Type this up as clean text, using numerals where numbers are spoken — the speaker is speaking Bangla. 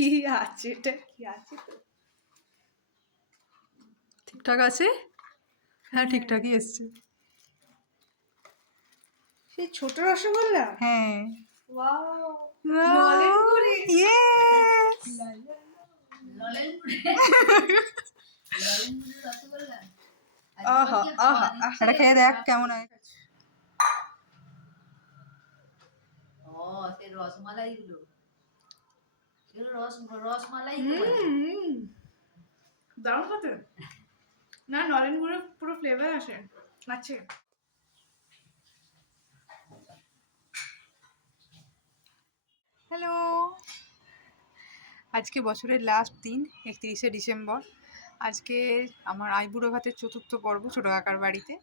কি আছে এটা, কি আছে তো? ঠিকঠাক আছে? হ্যাঁ ঠিকঠাকই এসছে। সেই ছোট রসগোল্লা। হ্যাঁ। ওয়াও, নলেন গুড়ে। ইয়েস। আহা আহা এটা খেয়ে দেখ কেমন হয়। দারুণ খেতে। না, নলেন গুড়ে পুরো ফ্লেভার আসে আছে। হ্যালো, আজকে বছরের লাস্ট দিন 31শে ডিসেম্বর। আজকে আমার আইবুড়ো ভাতের চতুর্থ পর্ব ছোটো কাকার বাড়িতে।